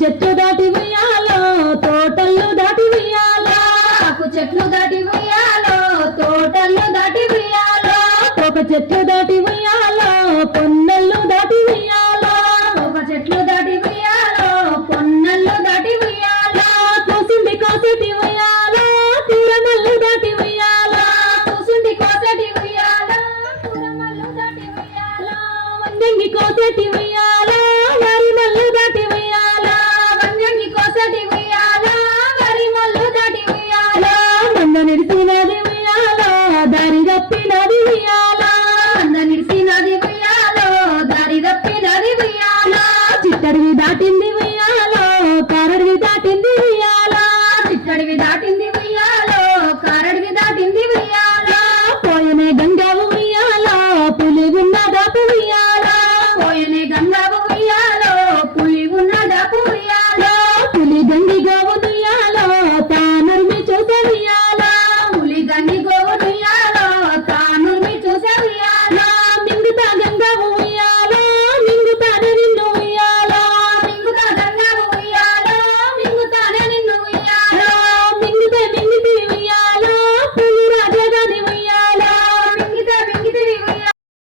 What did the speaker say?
చెట్టు దాటి ఉయ్యాలో తోటల్లో దాటి ఉయ్యాలో ఆకు చెట్లు దాటి ఉయ్యాలో తోటల్లో దాటి ఉయ్యాలో ఒక చెట్టు దాటి ఉయ్యాలో పొన్నెల్లు దాటి ఉయ్యాలో ఒక చెట్లు దాటి ఉయ్యాలో పొన్నల్లో దాటి ఉయ్యాలో కోసింది కోసేటి ఉయ్యాలో తీరమల్లు దాటి ఉయ్యాలో కూసుండి కోసటి ఉయ్యాలో కూరమల్లు దాటి ఉయ్యాలో వంగంగి కోసేటి ఉయ్యాలో వరి మల్లు దాటి ఉయ్యాలో వంగంగి కోసటి ఉయ్యాలో వరి మల్లు దాటి ఉయ్యాలో మంద నిడిసినది ఉయ్యాలో దారి తప్పినది ఉయ్యాలో అంద నిడిసినది ఉయ్యాలో దారి తప్పినది ఉయ్యాలో చిట్టడివి దాటింది ఉయ్యాలో కారడివి దాటింది ఉయ్యాలో చిట్టడివి దాటింది ఉయ్యాలో కారడివి దాటింది ఉయ్యాలో పోయనే గంగావు ఉయ్యాలో పులి ఉన్న దాపు ఉయ్యాలో పోయనే గంగావు